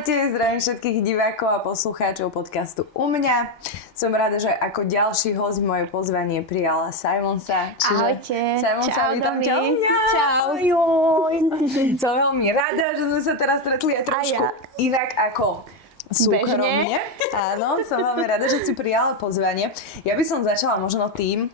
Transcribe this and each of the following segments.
Ahojte, zdravím všetkých divákov a poslucháčov podcastu U mňa. Som rada, že ako ďalší host moje pozvanie prijala Simonsa. Ahojte. Simonsa, čau, vítam ťa. Čau. Som veľmi rada, že sme sa teraz stretli aj trošku inak ako súkromne. Áno, som veľmi rada, že si prijala pozvanie. Ja by som začala možno tým,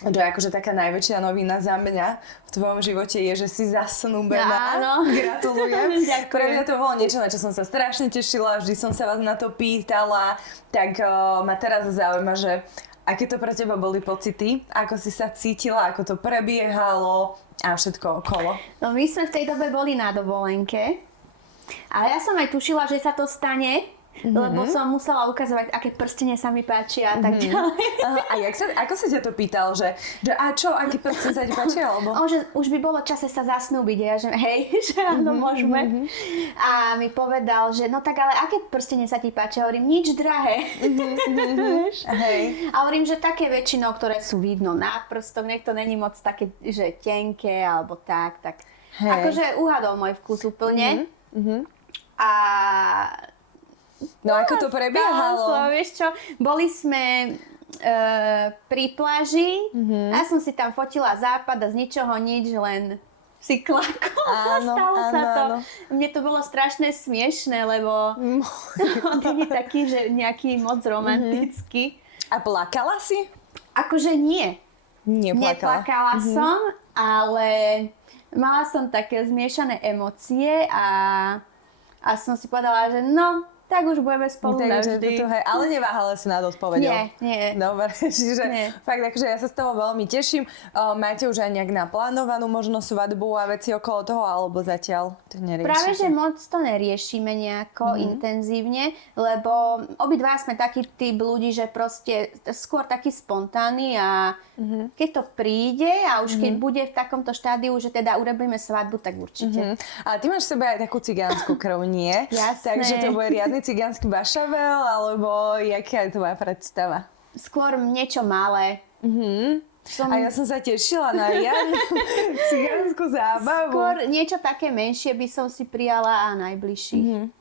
že akože taká najväčšia novina za mňa v tvojom živote je, že si zasnúbená. Áno. Gratulujem. Ďakujem. Pre mňa to bolo niečo, na čo som sa strašne tešila, vždy som sa vás na to pýtala, tak ma teraz zaujíma, že aké to pre teba boli pocity, ako si sa cítila, ako to prebiehalo a všetko okolo. No my sme v tej dobe boli na dovolenke, ale ja som aj tušila, že sa to stane. Lebo som musela ukazovať, aké prstenie sa mi páčia a tak ďalej. A ako sa ťa to pýtal, že a čo, aký prsten sa ti páčia? Alebo? Že už by bolo čase sa zasnúbiť, ja, že hej, že áno, môžeme. A mi povedal, že no tak ale aké prstenie sa ti páčia? Hovorím, nič drahé. Hej. A hovorím, že také väčšinou, ktoré sú vidno na prstok, nech to není moc také, že tenké alebo tak. Hej. Akože uhadol môj vkus úplne. A no ako to prebiehalo? Vieš čo, boli sme pri pláži a ja som si tam fotila západ a z ničoho nič, len si klakol a stalo sa to. Áno. Mne to bolo strašne smiešné, lebo on nie je taký, že nejaký moc romantický. A plakala si? Akože nie. Neplakala som, ale mala som také zmiešané emócie a som si povedala, že no, tak už budeme spolu navždy. Ale neváhala si nad odpoveďou. Nie. Dobre, čiže fakt akože ja sa z toho veľmi teším. Máte už aj nejak naplánovanú možno svadbu a veci okolo toho, alebo zatiaľ to neriešite? Práve, že moc to neriešime nejako intenzívne, lebo obidva sme taký typ ľudí, že proste skôr taký spontánny a keď to príde a už keď bude v takomto štádiu, že teda urobíme svadbu, tak určite. Ale ty máš v sebe aj takú cigánsku krv, nie? Jasné. Takže to bude riadny cigánsky bašavel, alebo jaká je tvoja predstava? Skôr niečo malé. A ja som sa tešila na cigánsku zábavu. Skôr niečo také menšie by som si prijala a najbližších.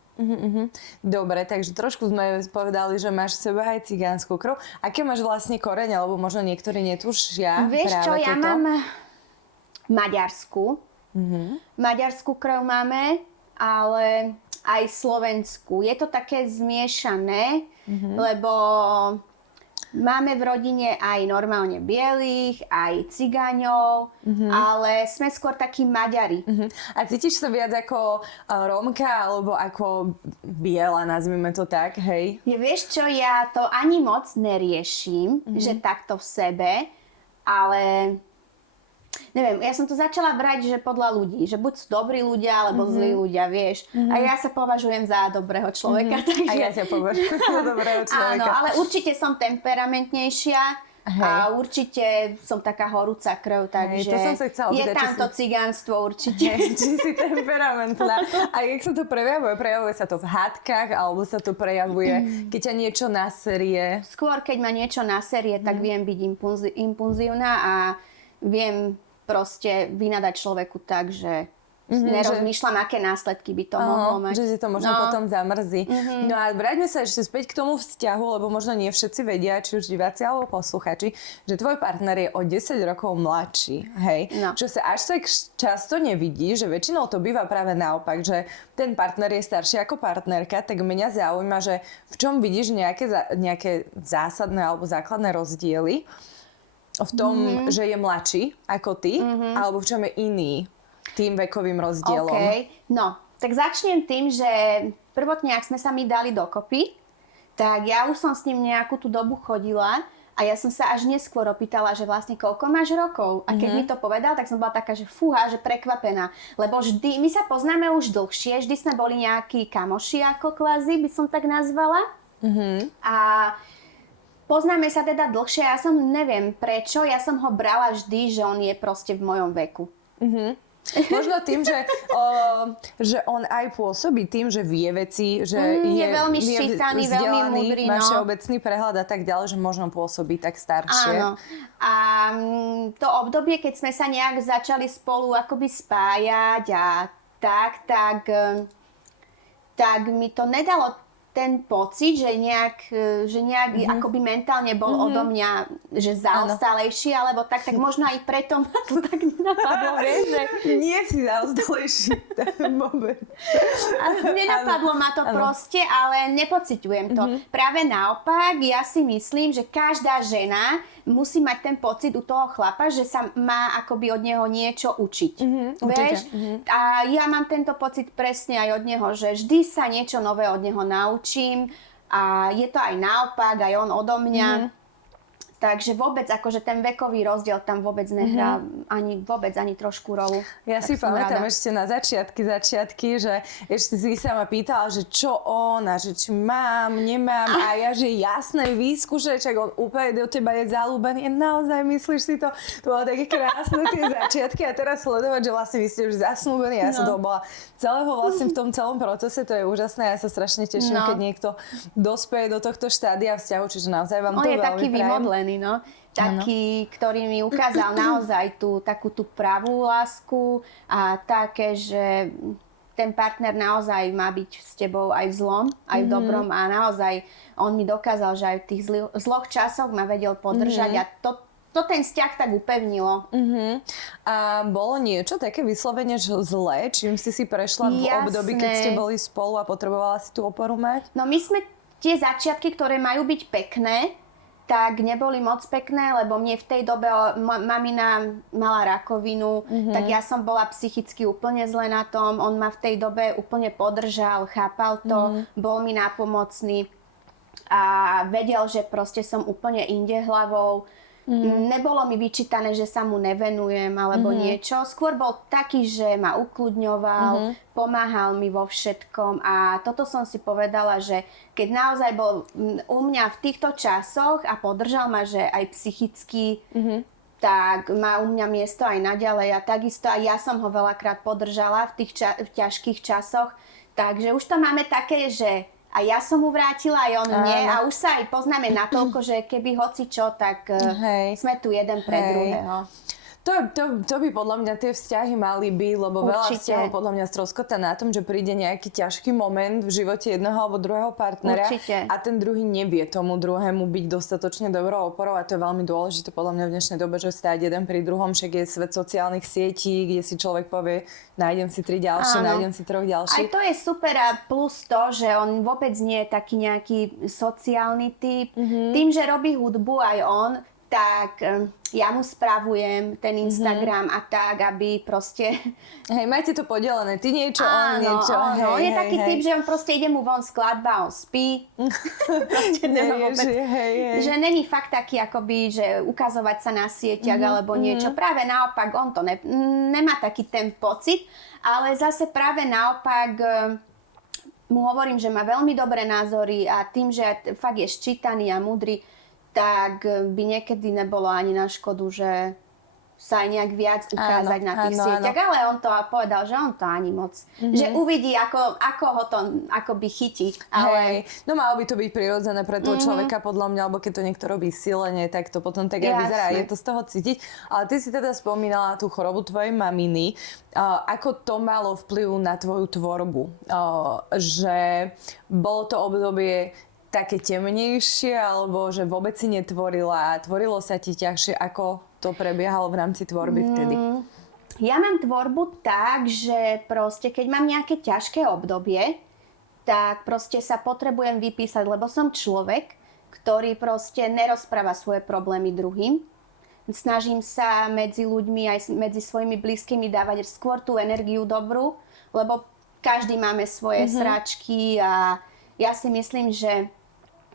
Dobre, takže trošku sme povedali, že máš v sebe aj cigánsku krv. Aké máš vlastne korene, alebo možno niektorí netušia Vieš práve čo, ja toto? mám maďarskú. Maďarskú krv máme, ale aj slovenskú. Je to také zmiešané, lebo máme v rodine aj normálne bielých, aj cigáňov, ale sme skôr takí Maďari. A cítiš sa viac ako Rómka, alebo ako biela, nazvime to tak, hej? Vieš čo, ja to ani moc neriešim, že takto v sebe, ale neviem, ja som to začala brať, že podľa ľudí, že buď sú dobrí ľudia, alebo zlí ľudia, vieš. A ja sa považujem za dobrého človeka, takže... A ja ťa považujem za dobrého človeka. Áno, ale určite som temperamentnejšia a určite som taká horúca krv, takže to som sa chcela je opýtať, tamto cigánstvo určite. Či si temperamentná. A jak sa to prejavuje? Prejavuje sa to v hádkach, alebo sa to prejavuje, keď ťa niečo naserie? Skôr, keď ma niečo naserie, tak viem byť impulzívna a viem proste vynadať človeku tak, že nerozmýšľam, aké následky by to mohlo mať. Že si to možno potom zamrzí. No a vráťme sa ešte späť k tomu vzťahu, lebo možno nie všetci vedia, či už diváci alebo posluchači, že tvoj partner je o 10 rokov mladší. Hej? No. Čo sa až tak často nevidí, že väčšinou to býva práve naopak, že ten partner je starší ako partnerka, tak mňa zaujíma, že v čom vidíš nejaké zásadné alebo základné rozdiely v tom, že je mladší ako ty, alebo v čom je iný tým vekovým rozdielom. OK, no, tak začnem tým, že prvotne, ak sme sa mi dali dokopy, tak ja už som s ním nejakú tú dobu chodila a ja som sa až neskôr opýtala, že vlastne koľko máš rokov. A keď mi to povedal, tak som bola taká, že fúha, že prekvapená. Lebo vždy, my sa poznáme už dlhšie, vždy sme boli nejakí kamoši ako kvázi, by som tak nazvala. A poznáme sa teda dlhšie, ja som neviem prečo, ja som ho brala vždy, že on je proste v mojom veku. Možno tým, že on aj pôsobí tým, že vie veci, že je veľmi ščítaný, veľmi múdry. Má všeobecný prehľad a tak ďalej, že možno pôsobí tak staršie. Áno. A to obdobie, keď sme sa nejak začali spolu akoby spájať a tak tak mi to nedalo ten pocit, že nejak akoby mentálne bol odo mňa, že zaostalejší, alebo tak možno aj preto ma to tak nenapadlo, vieš, že... Nie si zaostalejší, vôbec. Nenapadlo ma to proste, ale nepociťujem to. Práve naopak, ja si myslím, že každá žena musí mať ten pocit u toho chlapa, že sa má akoby od neho niečo učiť. Vieš? A ja mám tento pocit presne aj od neho, že vždy sa niečo nové od neho naučím a je to aj naopak, aj on odo mňa. Takže vôbec, akože ten vekový rozdiel tam vôbec nehrá ani trošku rolu. Ja si pamätám ešte na začiatky, že ešte si sa ma pýtala, že čo on a že či mám, nemám a ja, že jasné, vyskúšaj, čak on úplne do teba je zaľúbený. Naozaj myslíš si to? To bolo také krásne tie začiatky a teraz sledovať, že vlastne vy ste už zasnúbení. Ja som to bola celého vlastne v tom celom procese, to je úžasné. Ja sa strašne teším, keď niekto dospeje do tohto štádia vzťahu, čiže naozaj vám to veľmi prajem. On je taký vymodlený. No, taký, ktorý mi ukázal naozaj takú tú pravú lásku a také, že ten partner naozaj má byť s tebou aj v zlom, aj v dobrom a naozaj on mi dokázal, že aj v tých zloch časoch ma vedel podržať a to ten vzťah tak upevnilo. A bolo niečo také vyslovene zlé, čím si prešla v období, keď ste boli spolu a potrebovala si tú oporu mať? No my sme tie začiatky, ktoré majú byť pekné, tak neboli moc pekné, lebo mne v tej dobe mamina mala rakovinu, tak ja som bola psychicky úplne zle na tom. On ma v tej dobe úplne podržal, chápal to, bol mi nápomocný a vedel, že proste som úplne inde hlavou. Nebolo mi vyčítané, že sa mu nevenujem alebo niečo. Skôr bol taký, že ma ukľudňoval, pomáhal mi vo všetkom a toto som si povedala, že keď naozaj bol u mňa v týchto časoch a podržal ma, že aj psychicky, tak má u mňa miesto aj naďalej a takisto aj ja som ho veľakrát podržala v tých ťažkých časoch. Takže už to máme také, že a ja som mu vrátila, aj on mne a už sa aj poznáme natoľko, že keby hocičo, tak sme tu jeden pre druhého. To by podľa mňa tie vzťahy mali byť, lebo veľa vzťahov podľa mňa stroskotá na tom, že príde nejaký ťažký moment v živote jedného alebo druhého partnera a ten druhý nevie tomu druhému byť dostatočne dobrou oporou a to je veľmi dôležité podľa mňa v dnešnej dobe, že stáť jeden pri druhom, však je svet sociálnych sietí, kde si človek povie, nájdem si 3 ďalšie, nájdem si 3 ďalších. Aj to je super a plus to, že on vôbec nie je taký nejaký sociálny typ. Tým, že robí hudbu aj on, tak ja mu spravujem ten Instagram a tak, aby proste... Hej, máte to podelené, ty niečo, on niečo. Áno, on je taký typ, že on proste ide mu von skladba, on spí. Proste že není fakt taký, akoby, že ukazovať sa na sieťach alebo niečo. Práve naopak, on to nemá taký ten pocit, ale zase práve naopak mu hovorím, že má veľmi dobré názory a tým, že fakt je ščítaný a múdry, tak by niekedy nebolo ani na škodu, že sa aj nejak viac ukázať na tých sieťach. Ale on to povedal, že on to ani moc. Že uvidí, ako ho to akoby chytí. Ale... No malo by to byť prirodzené pre toho človeka, podľa mňa, alebo keď to niekto robí silene, tak to potom tak aj vyzerá. Je to z toho cítiť. Ale ty si teda spomínala tú chorobu tvojej maminy. Ako to malo vplyv na tvoju tvorbu? Že bolo to obdobie také temnejšie, alebo že vôbec si netvorila a tvorilo sa ti ťažšie, ako to prebiehalo v rámci tvorby vtedy? Ja mám tvorbu tak, že proste keď mám nejaké ťažké obdobie, tak proste sa potrebujem vypísať, lebo som človek, ktorý proste nerozpráva svoje problémy druhým. Snažím sa medzi ľuďmi aj medzi svojimi blízkymi dávať skôr tú energiu dobrú, lebo každý máme svoje sračky a ja si myslím, že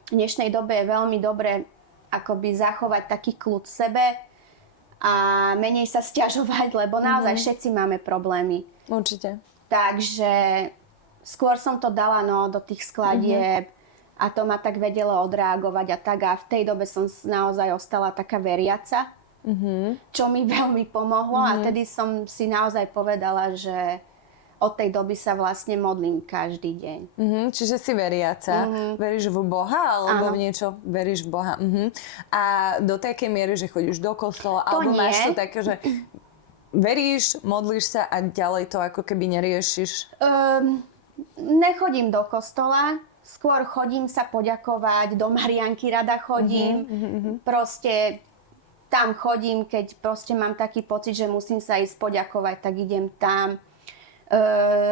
v dnešnej dobe je veľmi dobre akoby zachovať taký kľud sebe a menej sa sťažovať, lebo naozaj všetci máme problémy. Určite. Takže skôr som to dala do tých skladieb a to ma tak vedelo odreagovať a tak a v tej dobe som naozaj ostala taká veriaca, čo mi veľmi pomohlo a tedy som si naozaj povedala, že od tej doby sa vlastne modlím každý deň. Čiže si veriaca. Veríš v Boha alebo v niečo? Veríš v Boha. A do takej miery, že chodíš do kostola? To alebo nie. Máš to také, že veríš, modlíš sa a ďalej to ako keby neriešiš? nechodím do kostola, skôr chodím sa poďakovať, do Marianky rada chodím, proste tam chodím, keď proste mám taký pocit, že musím sa ísť poďakovať, tak idem tam.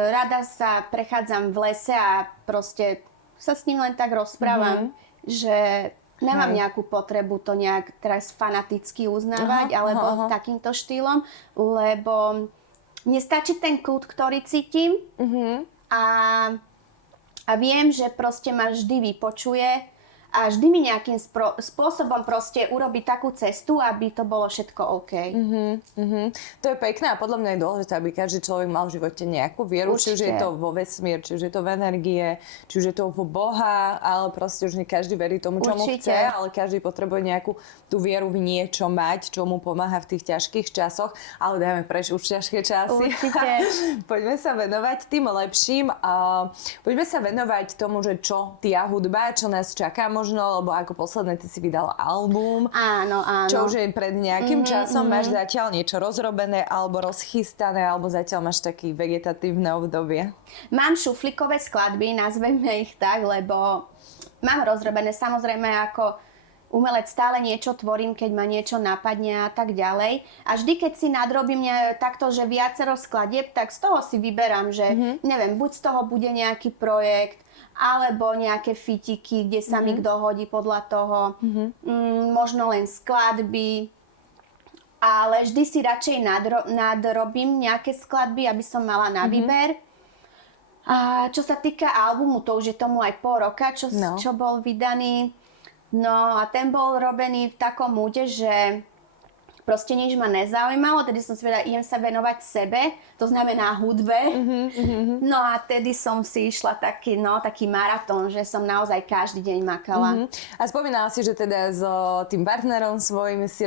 Rada sa prechádzam v lese a proste sa s ním len tak rozprávam, že nemám nejakú potrebu to nejak teraz fanaticky uznávať, alebo takýmto štýlom, lebo mne stačí ten kľud, ktorý cítim a viem, že proste ma vždy vypočuje a vždy mi nejakým spôsobom proste urobí takú cestu, aby to bolo všetko OK. To je pekné a podľa mňa je dôležité, aby každý človek mal v živote nejakú vieru, či už je to vo vesmír, či už je to v energie, či už je to v Boha, ale proste už nie každý verí tomu, čomu chce, ale každý potrebuje nejakú tú vieru v niečo mať, čo mu pomáha v tých ťažkých časoch, ale dajme prejsť už ťažké časy. Určite. Poďme sa venovať tým lepším. Poďme sa venovať tomu, že čo tá hudba, čo nás čaká možno, lebo ako posledné ty si vydala album. Áno. Čo už je pred nejakým časom, máš zatiaľ niečo rozrobené alebo rozchystané, alebo zatiaľ máš taký vegetatívne obdobie? Mám šuflíkové skladby, nazveme ich tak, lebo mám rozrobené. Samozrejme ako umelec stále niečo tvorím, keď ma niečo napadne a tak ďalej. A vždy, keď si nadrobím takto, že viacero skladieb, tak z toho si vyberám, že neviem, buď z toho bude nejaký projekt, alebo nejaké fitiky, kde sa mi kto hodí podľa toho. Možno len skladby. Ale vždy si radšej nadrobím nejaké skladby, aby som mala na výber. A čo sa týka albumu, to už je tomu aj pol roka, čo bol vydaný. No a ten bol robený v takom múde, že proste nič ma nezaujímalo, tedy som si vedela, idem sa venovať sebe, to znamená hudbe. No a tedy som si išla taký maratón, že som naozaj každý deň makala. A spomínala si, že teda s tým partnerom svojím si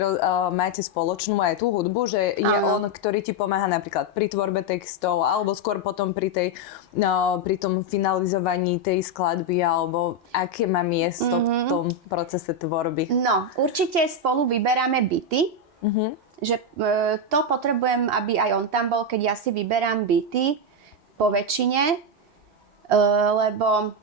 máte spoločnú aj tú hudbu, že je on, ktorý ti pomáha napríklad pri tvorbe textov, alebo skôr potom pri tom finalizovaní tej skladby, alebo aké má miesto v tom procese tvorby? No, určite spolu vyberáme bity. Že to potrebujem, aby aj on tam bol, keď ja si vyberám bity po väčšine, lebo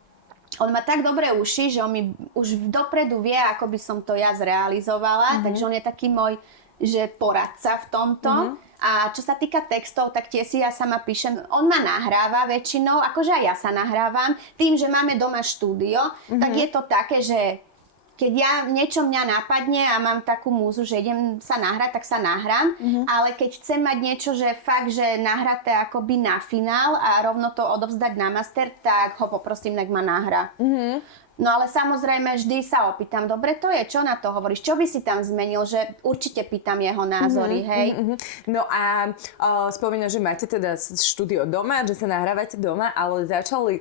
on má tak dobré uši, že on mi už dopredu vie, ako by som to ja zrealizovala, takže on je taký môj, že poradca v tomto. A čo sa týka textov, tak tie si ja sama píšem. On ma nahráva väčšinou, akože aj ja sa nahrávam. Tým, že máme doma štúdio, tak je to také, že keď niečo mňa napadne a mám takú múzu, že idem sa nahrať, tak sa nahrám. Ale keď chcem mať niečo, že fakt, že nahraté akoby na finál a rovno to odovzdať na master, tak ho poprosím, nech ma nahrá. No ale samozrejme vždy sa opýtam, dobre to je, čo na to hovoríš, čo by si tam zmenil, že určite pýtam jeho názory, hej. No a spomínaš, že máte teda štúdio doma, že sa nahrávate doma, ale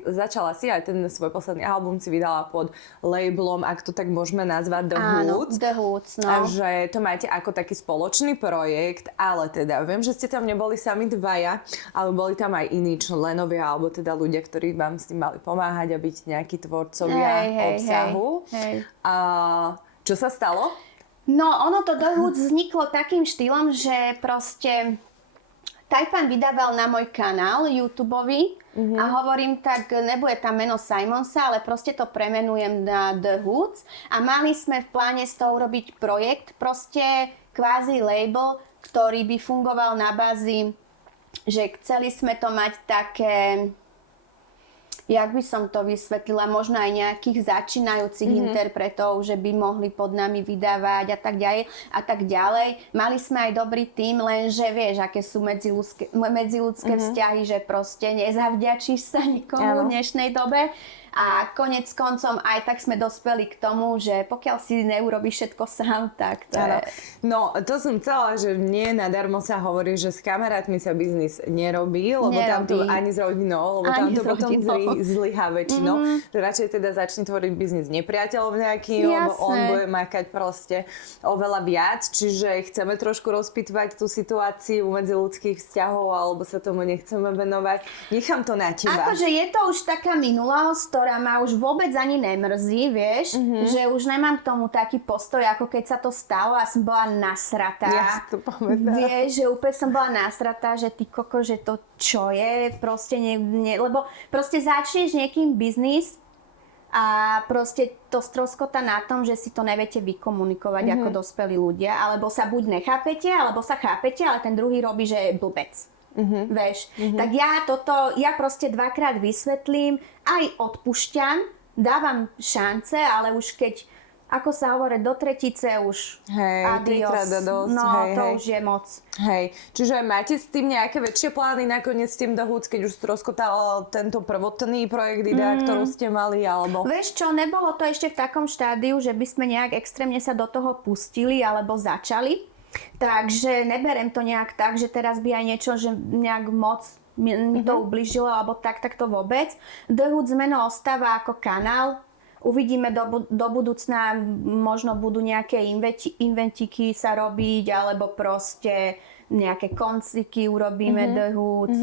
začala si aj ten svoj posledný album si vydala pod labelom, ak to tak môžeme nazvať, The Hoods. The Hoods, no. A že to máte ako taký spoločný projekt, ale teda viem, že ste tam neboli sami dvaja, ale boli tam aj iní členovia, alebo teda ľudia, ktorí vám s tým mali pomáhať a byť nejakí tvorcovia obsahu. A čo sa stalo? No, ono to The Hoods vzniklo takým štýlom, že proste Tajpan vydával na môj kanál YouTubeový a hovorím, tak nebude tam meno Simonsa, ale proste to premenujem na The Hoods a mali sme v pláne z toho urobiť projekt, proste kvázi label, ktorý by fungoval na bázi, že chceli sme to mať také, jak by som to vysvetlila, možno aj nejakých začínajúcich interpretov, že by mohli pod nami vydávať a tak ďalej. Mali sme aj dobrý tím, lenže vieš, aké sú medziľudské vzťahy, že proste nezavďačíš sa nikomu v dnešnej dobe. A konec koncom aj tak sme dospeli k tomu, že pokiaľ si neurobíš všetko sám, tak to je... No, to som chcela, že nie nadarmo sa hovorí, že s kamarátmi sa biznis nerobí, lebo tam to ani s rodinou, lebo tam to potom zlyhá väčšinou. Že radšej teda začne tvoriť biznis nepriateľov nejaký, lebo on bude makať proste oveľa viac. Čiže chceme trošku rozpýtvať tú situáciu medzi ľudských vzťahov, alebo sa tomu nechceme venovať. Nechám to na teba. Akože je to už taká minulosť, to ktorá ma už vôbec ani nemrzí, vieš, že už nemám k tomu taký postoj, ako keď sa to stalo a som bola nasratá. Ja si to pamätám. Vieš, že úplne som bola nasratá, že ty koko, že to čo je, proste lebo proste začneš niekým biznis a proste to stroskota na tom, že si to neviete vykomunikovať ako dospelí ľudia, alebo sa buď nechápete, alebo sa chápete, ale ten druhý robí, že je blbec. Vieš, tak ja proste dvakrát vysvetlím, aj odpúšťam, dávam šance, ale už keď, ako sa hovorí, do tretice už adios, to už je moc. Hej, čiže máte s tým nejaké väčšie plány nakoniec s tým The Hoods, keď už stroskotal tento prvotný projekt idea, ktorú ste mali, alebo... Vieš čo, nebolo to ešte v takom štádiu, že by sme nejak extrémne sa do toho pustili alebo začali. Takže neberem to nejak tak, že teraz by aj niečo, že nejak moc mi to ubližilo, alebo tak to vôbec. The Hoods meno ostáva ako kanál. Uvidíme do budúcna, možno budú nejaké inventiky sa robiť, alebo proste nejaké konciky urobíme The Hoods.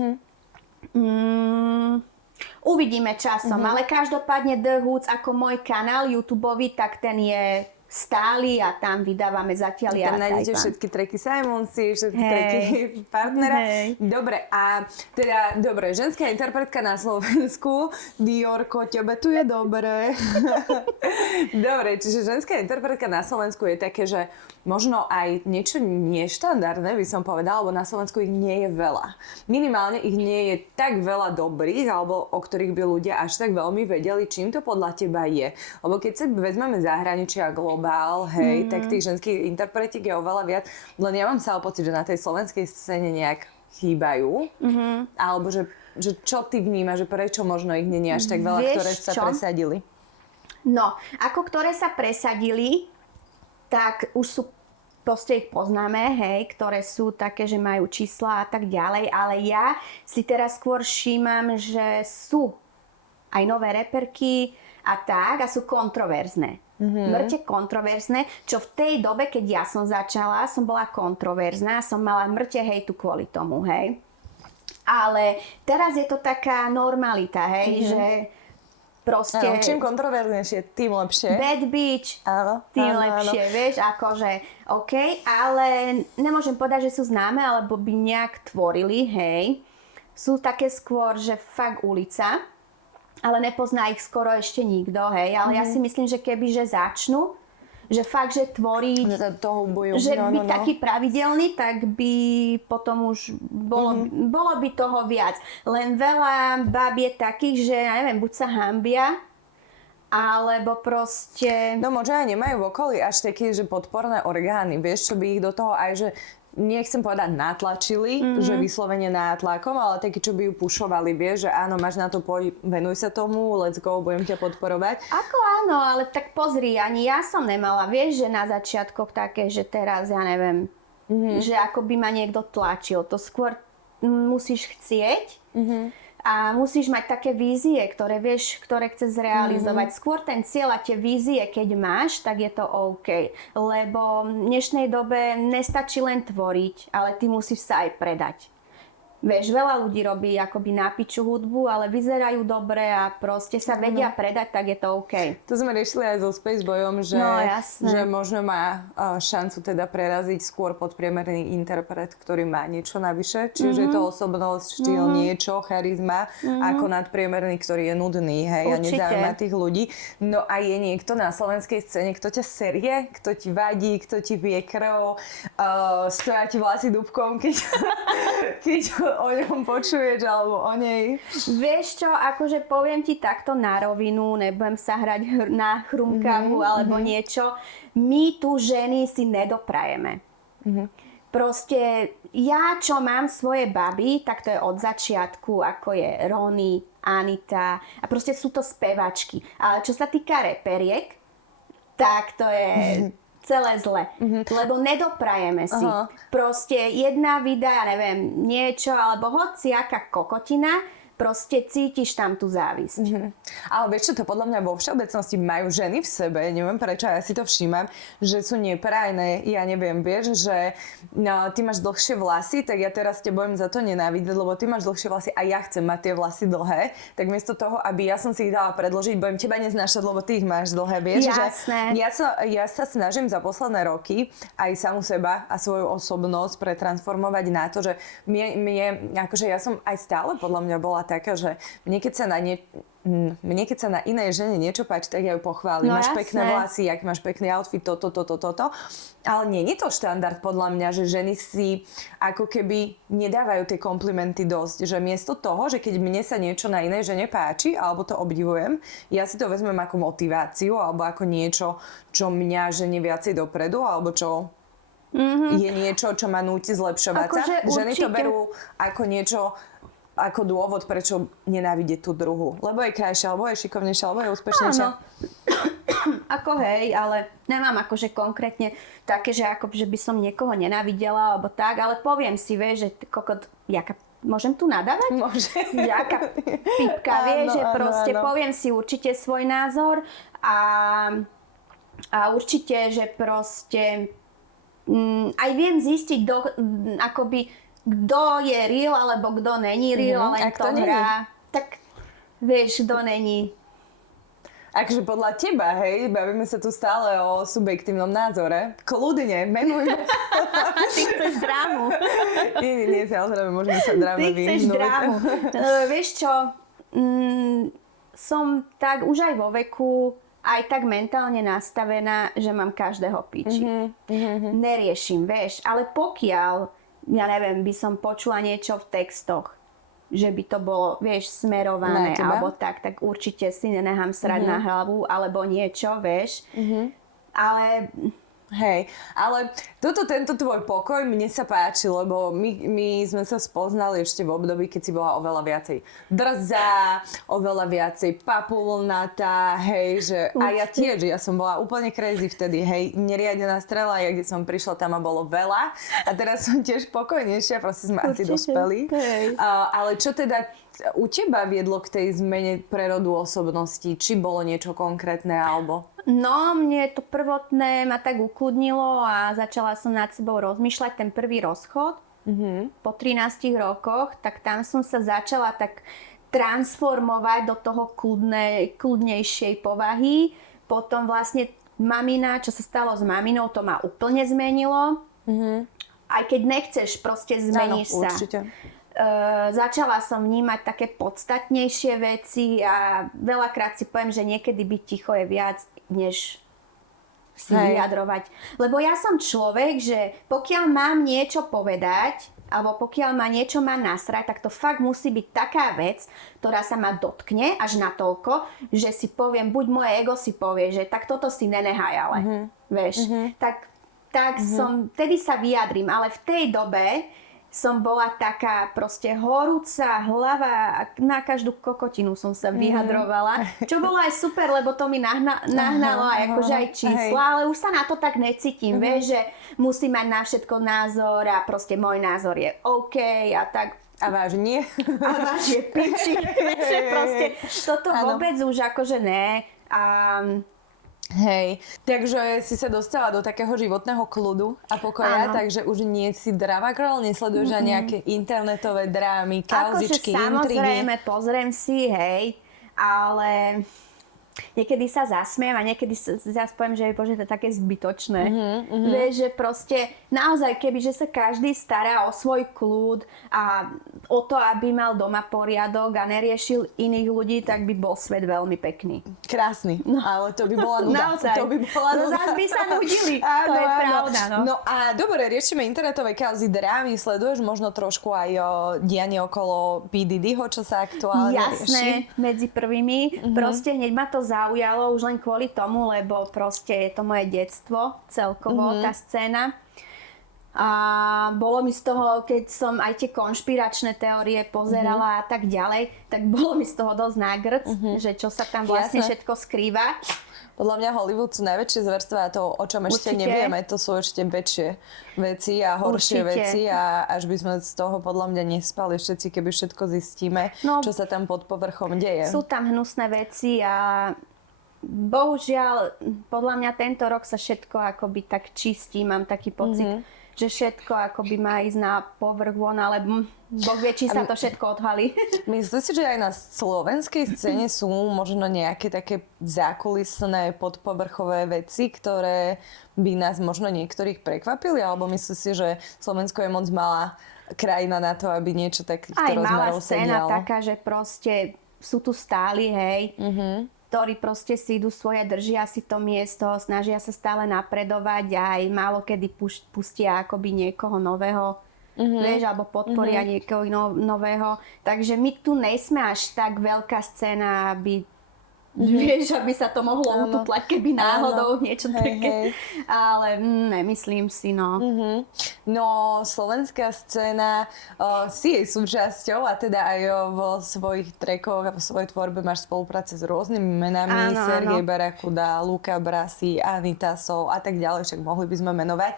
Uvidíme časom, ale každopádne The Hoods ako môj kanál YouTubeový, tak ten je stáli a tam vydávame zatiaľ ja. Tam nájdete všetky tracky Simonsy, všetky tracky partnera. Dobre, a teda, ženská interpretka na Slovensku, Diorko, tebe tu je dobre. Dobre, čiže ženská interpretka na Slovensku je také, že možno aj niečo neštandardné, by som povedala, lebo na Slovensku ich nie je veľa. Minimálne ich nie je tak veľa dobrých, alebo o ktorých by ľudia až tak veľmi vedeli, čím to podľa teba je. Lebo keď sa vezmeme zahraničia globál, hej, tak tých ženských interpretiek je oveľa viac. Len ja mám celý pocit, že na tej slovenskej scéne nejak chýbajú. Alebo že čo ty vnímaš, že prečo možno ich nie je až tak veľa, ktoré sa presadili? No, ako ktoré sa presadili, tak už sú, proste ich poznáme, hej, ktoré sú také, že majú čísla a tak ďalej, ale ja si teraz skôr všímam, že sú aj nové reperky a tak, a sú kontroverzné. Mŕte kontroverzné, čo v tej dobe, keď ja som začala, som bola kontroverzná, som mala mŕte hejtu kvôli tomu, hej. Ale teraz je to taká normalita, hej, že proste... Áno, čím kontroverznejšie, tým lepšie. Bad bitch, tým lepšie, vieš, akože OK, ale nemôžem povedať, že sú známe, alebo by nejak tvorili, hej. Sú také skôr, že fakt ulica, ale nepozná ich skoro ešte nikto, hej. Ale ja si myslím, že keby, že začnú, že fakt, že tvoriť, že byť taký pravidelný, tak by potom už bolo by toho viac. Len veľa báb je takých, že ja neviem, buď sa hanbia, alebo proste... No možno aj nemajú v okolí až také, že podporné orgány, vieš, čo by ich do toho aj, že nechcem povedať natlačili, že vyslovene nátlakom, ale taký, čo by ju pušovali, vieš, že áno, máš na to, venuj sa tomu, let's go, budem ťa podporovať. Ako áno, ale tak pozri, ani ja som nemala, vieš, že na začiatkoch také, že teraz, ja neviem, že ako by ma niekto tlačil. To skôr musíš chcieť a musíš mať také vízie, ktoré vieš, ktoré chceš zrealizovať. Skôr ten cieľ a tie vízie, keď máš, tak je to OK. Lebo v dnešnej dobe nestačí len tvoriť, ale ty musíš sa aj predať. Vieš, veľa ľudí robí akoby na piču hudbu, ale vyzerajú dobre a proste sa vedia predať, tak je to OK. To sme riešili aj so Spaceboyom, že, že možno má šancu teda preraziť skôr podpriemerný interpret, ktorý má niečo navyše. Či už je to osobnosť, štýl, niečo, charizma, ako nadpriemerný, ktorý je nudný, hej, a nezaujíma tých ľudí. No a je niekto na slovenskej scéne, kto ťa serie, kto ti vadí, kto ti vie krv, stoja ti vlasy dúbkom, keď o ňom počuješ, alebo o nej? Vieš čo, akože poviem ti takto na rovinu, nebudem sa hrať na chrumkavu alebo niečo. My tu ženy si nedoprajeme. Proste ja, čo mám svoje baby, tak to je od začiatku, ako je Rony, Anita a proste sú to spevačky. Ale čo sa týka reperiek, tak to je... celé zle, lebo nedoprajeme si. Proste jedna videa, neviem, niečo, alebo hociaká kokotina, proste cítiš tam tú závisť. Ale vieš čo, to podľa mňa vo všeobecnosti majú ženy v sebe, neviem prečo, ja si to všímam, že sú neprajné, ja neviem, vieš, že no, ty máš dlhšie vlasy, tak ja teraz te budem za to nenávidieť, lebo ty máš dlhšie vlasy a ja chcem mať tie vlasy dlhé, tak miesto toho, aby ja som si ich dala predložiť, budem teba neznášať, lebo ty ich máš dlhé, vieš, Jasné. že ja sa snažím za posledné roky aj samu seba a svoju osobnosť pretransformovať na to, že mne akože ja som aj stále podľa mňa bola taká, že mne keď sa na inej žene niečo páči, tak ja ju pochválim. No, máš jasné. pekné vlasy, jak máš pekný outfit, toto. Ale nie je to štandard podľa mňa, že ženy si ako keby nedávajú tie komplimenty dosť. Že miesto toho, že keď mne sa niečo na inej žene páči, alebo to obdivujem, ja si to vezmem ako motiváciu, alebo ako niečo, čo mňa ženie viacej dopredu, alebo čo je niečo, čo ma núti zlepšovať sa. Akože Ženy to určite. berú ako niečo, ako dôvod, prečo nenávidieť tú druhu. Lebo je krajšia, alebo je šikovnejšia, alebo je úspešnejšia. Áno. Ako hej, ale nemám akože konkrétne také, že ako, že by som niekoho nenávidela, alebo tak, ale poviem si, vieš, že kokot, môžem tu nadávať? Môže. Jaká pipka, vieš, že proste poviem si určite svoj názor a určite, že proste aj viem zistiť, akoby kto je real, alebo kto není real, len to hrá. Tak vieš, kto není. Akže podľa teba, hej, bavíme sa tu stále o subjektívnom názore. Kľudne, menujme. Ty chceš drámu. Nie, samozrejme, môžeme sa dráme Ty chceš vyhnúť. drámu. Vieš čo, som tak už aj vo veku, aj tak mentálne nastavená, že mám každého piči. Neriešim, vieš, ale pokiaľ ja neviem, by som počula niečo v textoch, že by to bolo, vieš, smerované alebo tak určite si nenechám srať na hlavu alebo niečo, vieš. Ale Hej, ale tento tvoj pokoj mne sa páči, lebo my sme sa spoznali ešte v období, keď si bola oveľa viacej drzá, oveľa viacej papulnatá, hej, že a ja tiež, ja som bola úplne crazy vtedy, hej, neriadená strela, ja kde som prišla, tam ma bolo veľa a teraz som tiež pokojnejšia, proste sme asi dospeli. Ale čo teda u teba viedlo k tej zmene prerodu osobnosti? Či bolo niečo konkrétne alebo... No, mne to prvotné ma tak ukludnilo a začala som nad sebou rozmýšľať. Ten prvý rozchod po 13 rokoch, tak tam som sa začala tak transformovať do toho kľudnejšej povahy. Potom vlastne mamina, čo sa stalo s maminou, to ma úplne zmenilo. Aj keď nechceš, proste zmeníš sa. Určite. Začala som vnímať také podstatnejšie veci a veľakrát si poviem, že niekedy byť ticho je viac, než si vyjadrovať. Lebo ja som človek, že pokiaľ mám niečo povedať, alebo pokiaľ ma niečo má nasrať, tak to fakt musí byť taká vec, ktorá sa ma dotkne až natoľko, že si poviem, buď moje ego si povie, že tak toto si nenehaj, ale vieš. Tak som, tedy sa vyjadrím, ale v tej dobe som bola taká proste horúca hlava a na každú kokotinu som sa vyjadrovala. Čo bolo aj super, lebo to mi nahnalo aj akože aj čísla, ale už sa na to tak necítim, vieš, že musím mať na všetko názor a proste môj názor je OK a tak. A váš nie? A váš je piči. Vieš, proste toto vôbec už akože ne. Hej, takže si sa dostala do takého životného kľudu a pokoja, takže už nie si drama girl, nesleduješ aj nejaké internetové drámy, kauzičky, akože intrigy. Samozrejme, pozriem si, hej, ale niekedy sa zasmiem a niekedy zase poviem, že bože, to je také zbytočné. Vieš, že proste naozaj, kebyže sa každý stará o svoj kľud a o to, aby mal doma poriadok a neriešil iných ľudí, tak by bol svet veľmi pekný. Krásny, ale to by bola nuda. Naozaj. To by bola nuda. No zás by sa nudili. Áno, to je áno. pravda, no. No a dobre, riešime internetové kauzy drámy, sleduješ možno trošku aj dianie okolo P. Diddyho, čo sa aktuálne rieši? Jasné, medzi prvými. Proste hneď ma to zaujalo už len kvôli tomu, lebo proste je to moje detstvo celkovo, tá scéna. A bolo mi z toho, keď som aj tie konšpiračné teórie pozerala a tak ďalej, tak bolo mi z toho dosť nágrc, že čo sa tam vlastne všetko skrýva. Podľa mňa Hollywood sú najväčšie zverstvá a to, o čom ešte Určite. nevieme, to sú ešte väčšie veci a horšie Určite. veci a až by sme z toho podľa mňa nespali všetci, keby všetko zistíme, čo sa tam pod povrchom deje. Sú tam hnusné veci a bohužiaľ, podľa mňa tento rok sa všetko akoby tak čistí, mám taký pocit, že všetko akoby má ísť na povrch von, ale Boh vie, či sa to všetko odhalí. Myslíš si, že aj na slovenskej scéne sú možno nejaké také zákulisné podpovrchové veci, ktoré by nás možno niektorých prekvapili? Alebo myslíš si, že Slovensko je moc malá krajina na to, aby niečo takýchto Aj malá rozmerov sa scéna dialo? taká, že proste sú tu stáli, hej, ktorí proste si idú svoje, držia si to miesto, snažia sa stále napredovať a aj málo kedy pustia akoby niekoho nového, vieš, alebo podporia niekoho nového. Takže my tu nejsme až tak veľká scéna, aby vieš, aby sa to mohlo ututlať, keby náhodou niečo také. Ale nemyslím si, no. No, slovenská scéna, si jej súčasťou a teda aj vo svojich trackoch a vo svojej tvorbe máš spolupráce s rôznymi menami, Sergej Barakuda, Luka Brasi, Anita Sol a tak ďalej, však mohli by sme menovať.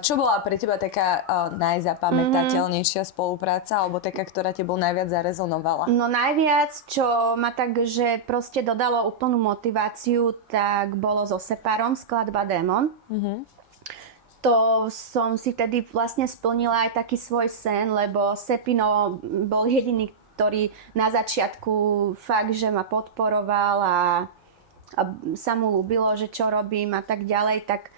Čo bola pre teba taká najzapamätateľnejšia spolupráca alebo taká, ktorá tebou najviac zarezonovala? No najviac, čo ma tak, že proste dodalo úplnú motiváciu, tak bolo so Separom skladba Démon. To som si vtedy vlastne splnila aj taký svoj sen, lebo Sepino bol jediný, ktorý na začiatku fakt, že ma podporoval a sa mu ľúbilo, že čo robím a tak ďalej, tak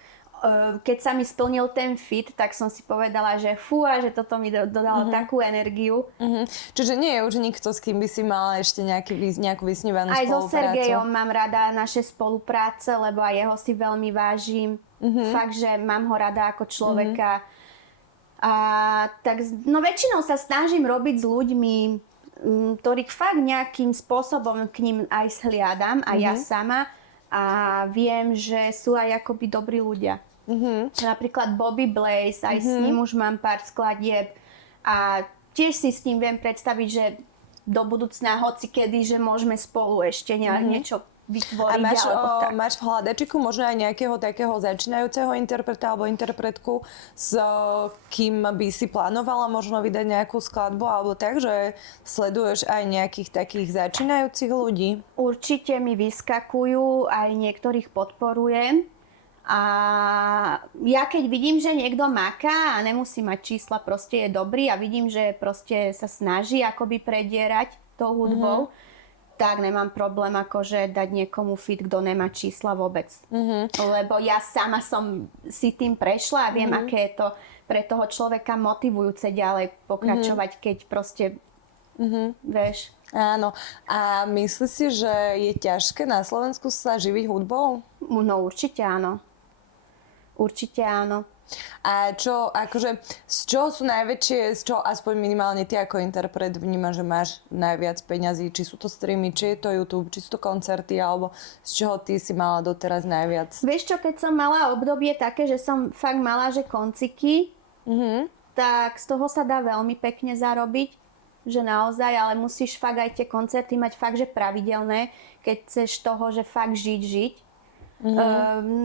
keď sa mi splnil ten fit, tak som si povedala, že fúha, že toto mi dodalo takú energiu. Čiže nie je už nikto, s kým by si mala ešte nejakú vysnívanú spoluprácu? Aj so Sergejom mám rada naše spolupráce, lebo aj jeho si veľmi vážim. Fakt, že mám ho rada ako človeka. A tak, no väčšinou sa snažím robiť s ľuďmi, ktorých fakt nejakým spôsobom k ním aj shliadam, aj ja sama. A viem, že sú aj akoby dobrí ľudia. Napríklad Bobby Blaze, aj s ním už mám pár skladieb a tiež si s ním viem predstaviť, že do budúcna hoci kedy, že môžeme spolu ešte niečo vytvoriť. A máš v hľadačiku možno aj nejakého takého začínajúceho interpreta alebo interpretku, s kým by si plánovala možno vydať nejakú skladbu alebo tak, že sleduješ aj nejakých takých začínajúcich ľudí? Určite mi vyskakujú, aj niektorých podporujem. A ja keď vidím, že niekto maká a nemusí mať čísla, proste je dobrý a vidím, že proste sa snaží akoby predierať tou hudbou, tak nemám problém akože dať niekomu fit, kto nemá čísla vôbec. Lebo ja sama som si tým prešla a viem, aké je to pre toho človeka motivujúce ďalej pokračovať, keď proste, vieš. Áno. A myslíš si, že je ťažké na Slovensku sa živiť hudbou? No určite áno. Určite áno. A čo, akože, z čoho sú najväčšie, z čoho aspoň minimálne ty ako interpret vnímaš, že máš najviac peňazí? Či sú to streamy, či je to YouTube, či sú to koncerty, alebo z čoho ty si mala doteraz najviac? Vieš čo, keď som mala obdobie také, že som fakt mala, že konciky, tak z toho sa dá veľmi pekne zarobiť, že naozaj, ale musíš fakt aj tie koncerty mať fakt, že pravidelné, keď chceš toho, že fakt žiť.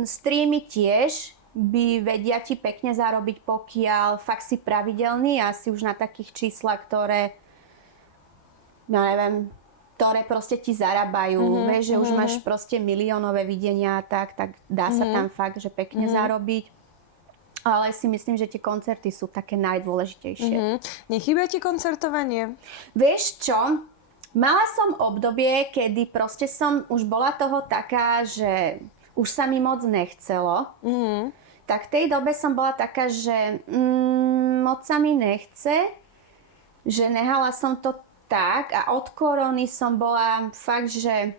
Streamy tiež by vedia ti pekne zarobiť, pokiaľ fakt si pravidelný a si už na takých číslach, ktoré, ja neviem, ktoré proste ti zarábajú. Vieš, že už máš proste miliónové videnia a tak dá sa tam fakt, že pekne zarobiť. Ale si myslím, že tie koncerty sú také najdôležitejšie. Nechýba ti koncertovanie? Vieš čo? Mala som obdobie, kedy proste som už bola toho taká, že už sa mi moc nechcelo. Tak v tej dobe som bola taká, že moc sa mi nechce, že nehala som to tak a od korony som bola fakt, že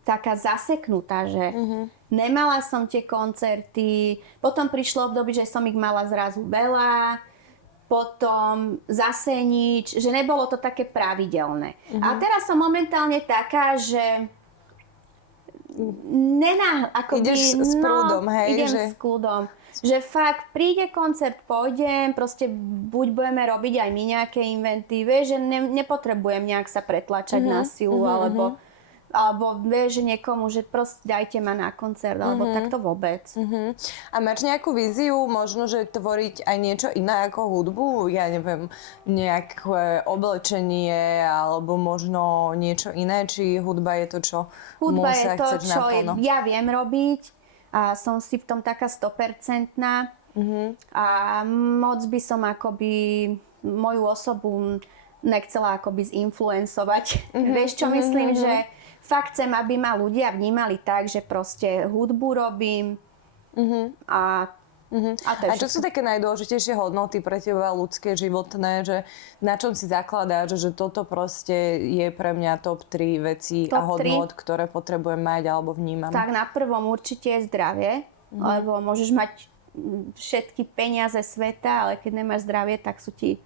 taká zaseknutá, že nemala som tie koncerty, potom prišlo obdobie, že som ich mala zrazu veľa, potom zase nič, že nebolo to také pravidelné. A teraz som momentálne taká, že ideš s prúdom, hej? Idem s kľudom. Že fakt príde koncert, pôjdem, proste buď budeme robiť aj my nejaké inventy, vieš, že nepotrebujem nejak sa pretlačať na silu, alebo Alebo vieš, že niekomu, že proste dajte ma na koncert, alebo takto vôbec. A máš nejakú víziu, možno, že tvoriť aj niečo iné ako hudbu? Ja neviem, nejaké oblečenie, alebo možno niečo iné? Či hudba je to, čo Hudba je to, chceš čo naplno? ja viem robiť a som si v tom taká 100%. A moc by som akoby moju osobu nechcela akoby zinfluencovať. Vieš, čo myslím, že fakt chcem, aby ma ľudia vnímali tak, že proste hudbu robím a to je A čo sú také najdôležitejšie hodnoty pre teba ľudské, životné, že na čom si zakladáš, že toto proste je pre mňa top 3 vecí a hodnot, ktoré potrebujem mať alebo vnímam? Tak na prvom určite je zdravie, lebo môžeš mať všetky peniaze sveta, ale keď nemáš zdravie, tak sú ti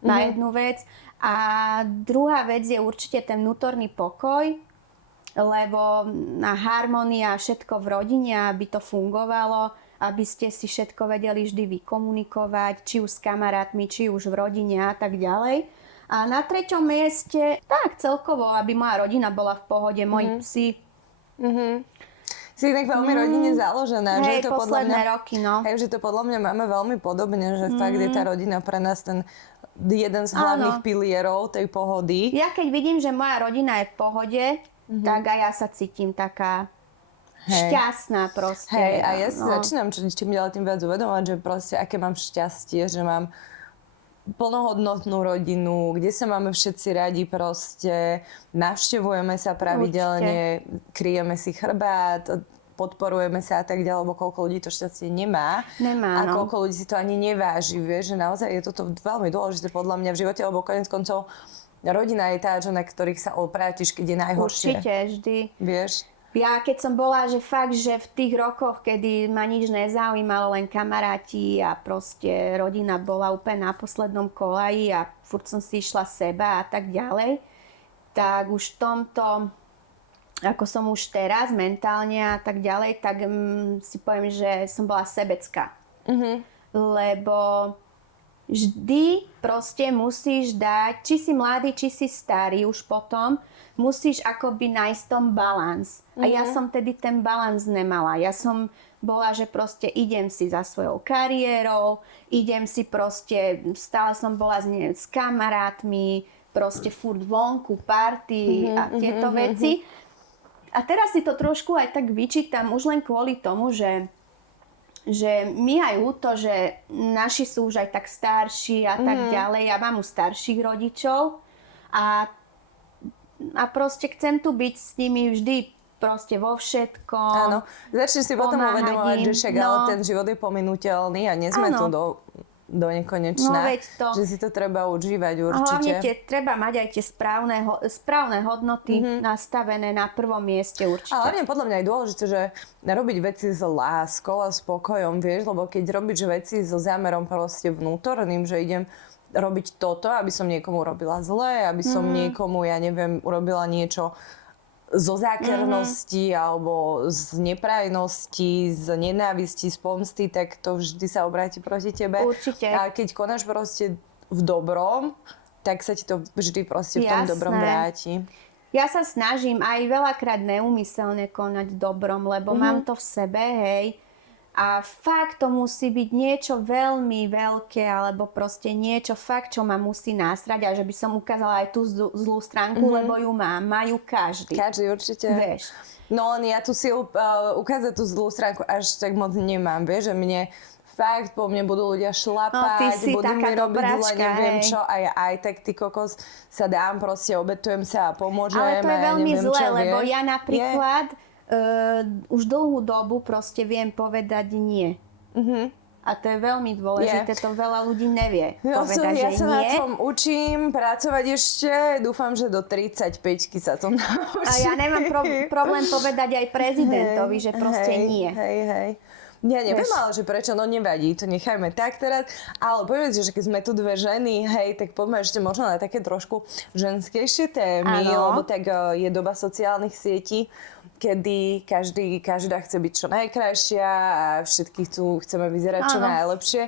na jednu vec. A druhá vec je určite ten vnútorný pokoj, lebo na harmónia, všetko v rodine, aby to fungovalo, aby ste si všetko vedeli vždy vykomunikovať, či už s kamarátmi, či už v rodine a tak ďalej. A na treťom mieste, tak celkovo, aby moja rodina bola v pohode, moji psi. Si tak veľmi rodine založená. Hej, že to posledné roky, no. Hej, že to podľa mňa máme veľmi podobne, že fakt je tá rodina pre nás ten jeden z hlavných pilierov tej pohody. Ja keď vidím, že moja rodina je v pohode, tak aj ja sa cítim taká šťastná proste. Hej, a ja si začínam čím ďalej tým viac uvedomovať, že proste aké mám šťastie, že mám plnohodnotnú rodinu, kde sa máme všetci radi proste, navštevujeme sa pravidelne, kryjeme si chrbát, podporujeme sa a tak ďalej, lebo koľko ľudí to šťastie nemá. A koľko ľudí si to ani neváži, vieš, že naozaj je toto veľmi dôležité podľa mňa v živote, lebo koniec koncov rodina je tá, na ktorých sa oprátiš, keď je najhoršie. Určite, vždy. Vieš? Ja keď som bola, že fakt, že v tých rokoch, kedy ma nič nezaujímalo, len kamaráti a proste rodina bola úplne na poslednom kolaji a furt som si išla seba a tak ďalej, tak už v tomto, ako som už teraz mentálne a tak ďalej, tak si poviem, že som bola sebecká. Lebo vždy proste musíš dať, či si mladý, či si starý už potom, musíš akoby nájsť tom balans. A ja som tedy ten balans nemala. Ja som bola, že proste idem si za svojou kariérou, idem si proste, stále som bola s kamarátmi, proste furt vonku, party a tieto veci. A teraz si to trošku aj tak vyčítam už len kvôli tomu, že mi aj ľúto, že naši sú už aj tak starší a tak ďalej. Ja mám už starších rodičov a proste chcem tu byť s nimi vždy proste vo všetkom. Áno, začneš si potom uvedomovať, že však ale ten život je pominuteľný a nie sme tu do nekonečna, že si to treba užívať určite. A hlavne treba mať aj tie správne hodnoty nastavené na prvom mieste určite. A hlavne podľa mňa je dôležité, že robiť veci s láskou a spokojom, vieš, lebo keď robíš veci so zámerom proste vnútorným, že idem robiť toto, aby som niekomu robila zle, aby som niekomu, ja neviem, urobila niečo zo zákernosti alebo z neprajnosti, z nenávisti, z pomsty, tak to vždy sa obráti proti tebe. Určite. A keď konáš proste v dobrom, tak sa ti to vždy proste v tom dobrom vráti. Ja sa snažím aj veľakrát neúmyselne konať dobrom, lebo mám to v sebe, hej. A fakt to musí byť niečo veľmi veľké, alebo proste niečo fakt, čo ma musí násrať a že by som ukázala aj tú zlú stránku, lebo ju majú každý. Každý určite. Vieš. No len ja tu si ukázať tú zlú stránku až tak moc nemám, vieš, že mne fakt po mne budú ľudia šlapať, budú mi robiť zle, neviem čo, a ja aj tak ty kokos sa dám, proste obetujem sa a pomôžem. Ale to je veľmi zlé, lebo ja napríklad už dlhú dobu proste viem povedať nie. A to je veľmi dôležité, to veľa ľudí nevie povedať, ja že sa nie. na tom učím pracovať ešte, dúfam, že do 35-ky sa to naučím. A ja nemám problém povedať aj prezidentovi, že proste nie. Hej. Ja neviem, ale že prečo, no nevadí, to nechajme tak teraz, ale povedzte, že keď sme tu dve ženy, hej, tak poďme ešte možno na také trošku ženskejšie témy, lebo tak je doba sociálnych sietí, kedy každá chce byť čo najkrajšia a všetky chceme vyzerať čo najlepšie.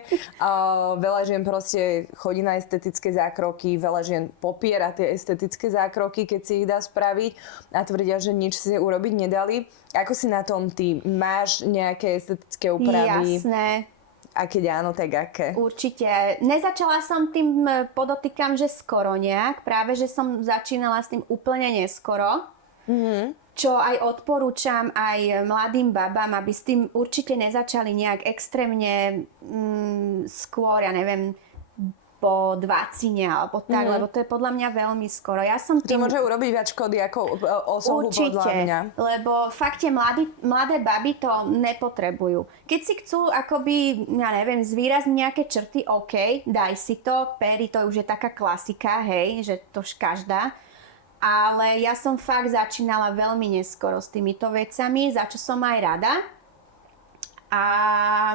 Veľa žien proste chodí na estetické zákroky, veľa žien popiera tie estetické zákroky, keď si ich dá spraviť a tvrdia, že nič si urobiť nedali. Ako si na tom ty? Máš nejaké estetické úpravy? Jasné. A keď áno, tak aké? Určite. Nezačala som tým, podotýkam, že skoro nejak. Práve, že som začínala s tým úplne neskoro. Čo aj odporúčam aj mladým babám, aby s tým určite nezačali nejak extrémne skôr, ja neviem, po 20 alebo tak, lebo to je podľa mňa veľmi skoro. Ja som tým... To môže urobiť viac škody ako osohu podľa mňa. Lebo fakt mladé baby to nepotrebujú. Keď si chcú akoby, ja neviem, zvýrazniť nejaké črty, OK, daj si to, pery, to už je taká klasika, hej, že to už každá. Ale ja som fakt začínala veľmi neskoro s týmito vecami, za čo som aj rada. A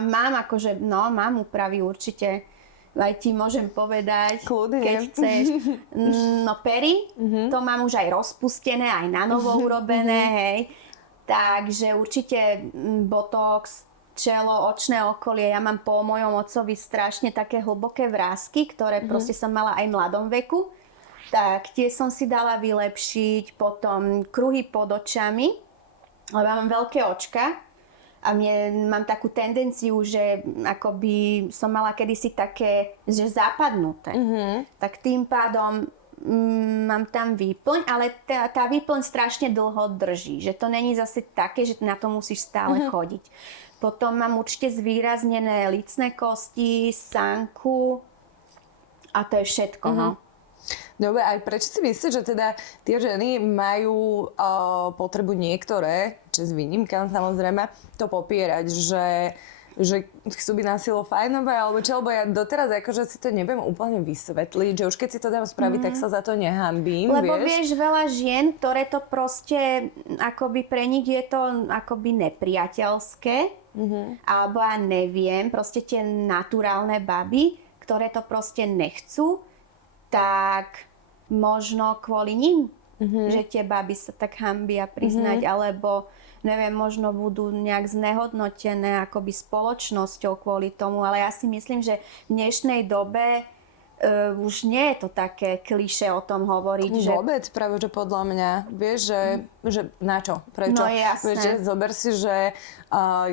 mám úpravy určite. Aj ti môžem povedať, kľudne, keď chceš. No pery, to mám už aj rozpustené, aj na novo urobené, hej. Takže určite botox, čelo, očné okolie. Ja mám po mojom otcovi strašne také hlboké vrásky, ktoré proste som mala aj v mladom veku. Tak tie som si dala vylepšiť. Potom kruhy pod očami, lebo ja mám veľké očka. A mám takú tendenciu, že akoby som mala kedysi také, že zapadnuté. Tak tým pádom mám tam výplň, ale tá výplň strašne dlho drží. Že to není zase také, že na to musíš stále chodiť. Potom mám určite zvýraznené lícne kosti, sánku a to je všetko. No. Dobre, aj prečo si myslíš, že teda tie ženy majú potrebu niektoré, s výnimkami samozrejme, to popierať, že chcú byť na silo fajnové, alebo čo, lebo ja doteraz akože si to neviem úplne vysvetliť, že už keď si to dám spraviť, tak sa za to nehambím, lebo vieš, veľa žien, ktoré to proste, akoby pre nich je to akoby nepriateľské, alebo ja neviem, proste tie naturálne baby, ktoré to proste nechcú, tak možno kvôli nim, že tie baby sa tak hambia priznať, alebo neviem, možno budú nejak znehodnotené akoby spoločnosťou kvôli tomu, ale ja si myslím, že v dnešnej dobe už nie je to také klišé o tom hovoriť. Vôbec, práve že podľa mňa, vieš, že na čo? Prečo? No jasné. Vieš, že zober si, že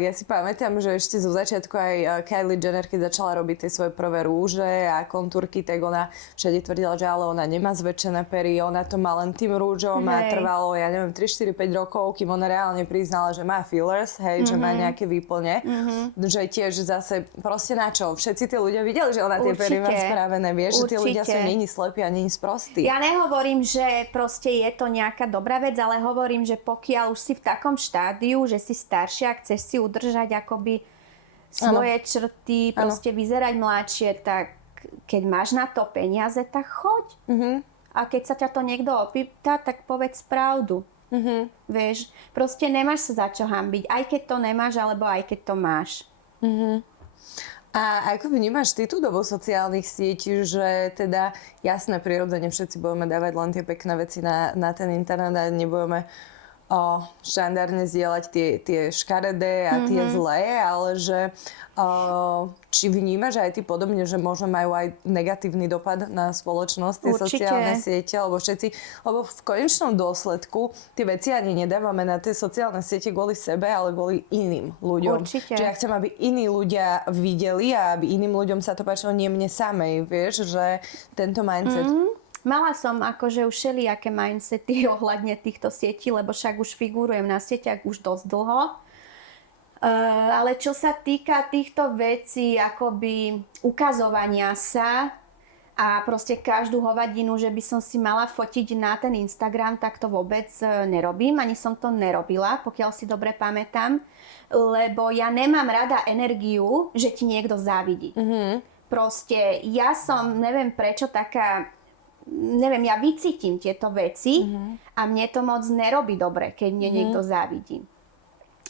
ja si pamätám, že ešte zo začiatku aj Kylie Jenner, keď začala robiť tie svoje prvé rúže a kontúrky, tak ona všade tvrdila, že ale ona nemá zväčšené pery, ona to má len tým rúžom a trvalo, ja neviem, 3, 4, 5 rokov, kým ona reálne priznala, že má fillers, hej, že má nejaké výplne. Že tiež zase proste na čo? Všetci tí ľudia videli, že ona tie pery má spravené, vieš, že tí ľudia sú není slepí a není sprostí. Ja nehovorím, že proste je to nejaká dobrá vec, ale hovorím, že pokiaľ už si v takom štádiu, že si staršia, chceš si udržať akoby svoje črty, proste vyzerať mladšie, tak keď máš na to peniaze, tak choď. A keď sa ťa to niekto opýta, tak povedz pravdu. Vieš, proste nemáš sa za čo hanbiť, aj keď to nemáš, alebo aj keď to máš. A ako vnímaš ty tú dobu sociálnych sietí, že teda jasné, prirodzene všetci budeme dávať len tie pekné veci na ten internet a nebudeme štandardne zdieľať tie škaredé a tie zlé, ale že či vnímaš aj ty podobne, že možno majú aj negatívny dopad na spoločnosť, tie sociálne siete, lebo v konečnom dôsledku tie veci ani nedávame na tie sociálne siete kvôli sebe, ale kvôli iným ľuďom. Určite. Že ja chcem, aby iní ľudia videli a aby iným ľuďom sa to páčilo, nie mne samej, vieš, že tento mindset. Mala som akože už všelijaké mindsety ohľadne týchto sietí, lebo však už figurujem na sieťach už dosť dlho. Ale čo sa týka týchto vecí, akoby ukazovania sa a proste každú hovadinu, že by som si mala fotiť na ten Instagram, tak to vôbec nerobím. Ani som to nerobila, pokiaľ si dobre pamätám. Lebo ja nemám rada energiu, že ti niekto závidí. Proste ja som, neviem prečo, taká... Neviem, ja vycítim tieto veci a mne to moc nerobí dobre, keď mne niekto závidí.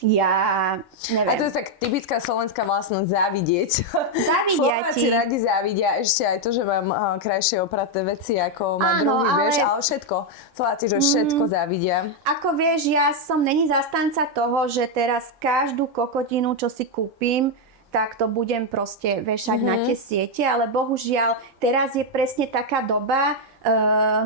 Ja neviem. A to je tak typická slovenská vlastnosť závidieť. Závidia Slováci ti. radi závidia, ešte aj to, že mám krajšie opraté veci, ako má Áno, druhý, vieš, ale- ale všetko. Slováci, že všetko závidia. Ako vieš, ja som není zastanca toho, že teraz každú kokotinu, čo si kúpim, tak to budem proste vešať na tie siete, ale bohužiaľ teraz je presne taká doba,